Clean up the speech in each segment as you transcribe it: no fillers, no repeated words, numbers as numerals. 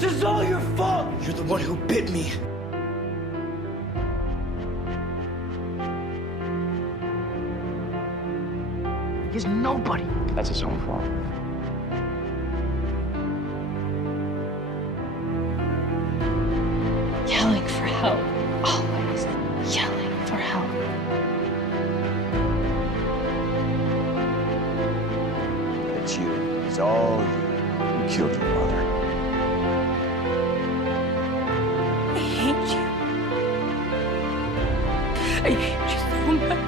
This is all your fault! You're the one who bit me. He's nobody. That's his own fault. Yelling for help. Always yelling for help. It's you. It's all you. You killed your mother. I hate you. I hate you so much.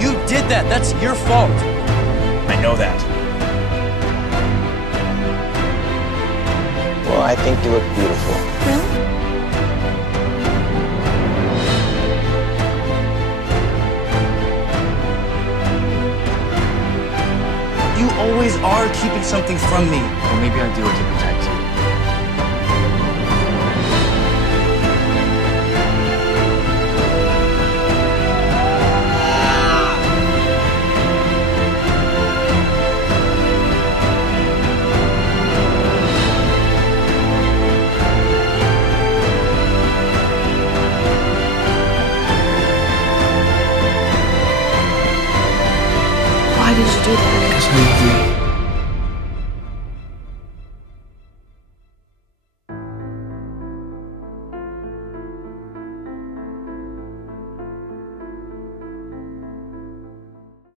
You did that. That's your fault. I know that. Well, I think you look beautiful. Really? You always are keeping something from me. Or maybe I do it to protect you. Why did you do that? Because I love you.